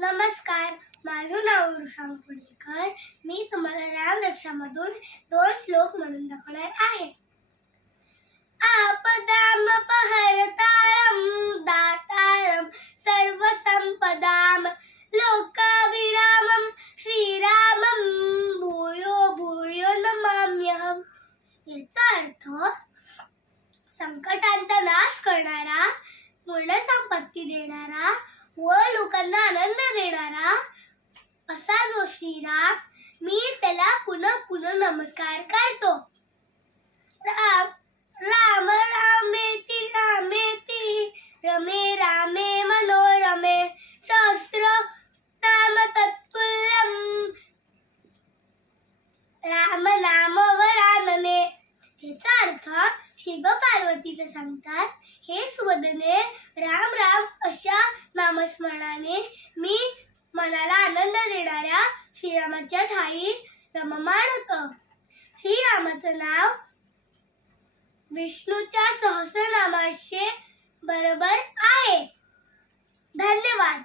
नमस्कार माझं नाव ऋषांग पुणेकर. मी तुम्हाला रामरक्षामधून दोन श्लोक म्हणून दाखवणार आहे. आपदाम पहरतारम दातारम सर्व संपदाम लोकाभिरामम श्रीरामम भूयो भूयो नमाम्यहम याचा अर्थ संकटांचा नाश करणारा पूर्ण संपत्ती देणारा व लोकांना आनंद देणारा असा जो श्रीराम मी त्याला पुन्हा पुन्हा नमस्कार करतो. राम राम रामेती रामेती रमे रामे मनोरमे सहस्र राम तत्पुल्यम राम नाम वरानने याचा अर्थ शिव पार्वतीला सांगतात हे सुवदने राम राम अशा नामस्मरणाने मी मनाला आनंद देणाऱ्या श्रीरामाच्या ठाई रममाण होत. श्रीरामाचं नाव विष्णूच्या सहस्रनामाशी बरोबर आहे. धन्यवाद.